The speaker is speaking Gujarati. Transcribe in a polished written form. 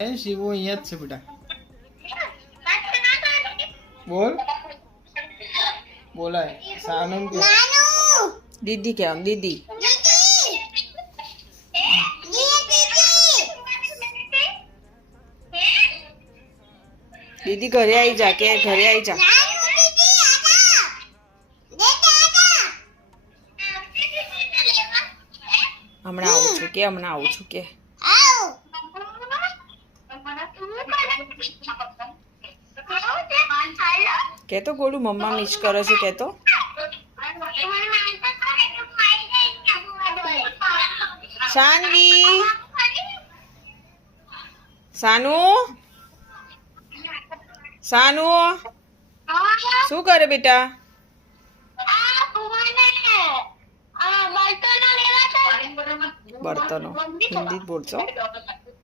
શિવો અહીંયા જ છે બેટા. બોલ બોલાય સાનમ કે दीदी क्या दीदी दीदी घरे आई जा के घरे आई जा हमणा आવું છું કે हमणा આવું છું કે તો ગોડુ મમ્મા મિસ કરે છે કે તો શાનવી સાનુ સાનુ શું કરે બેટા બર્તનો હિન્દી બોલશો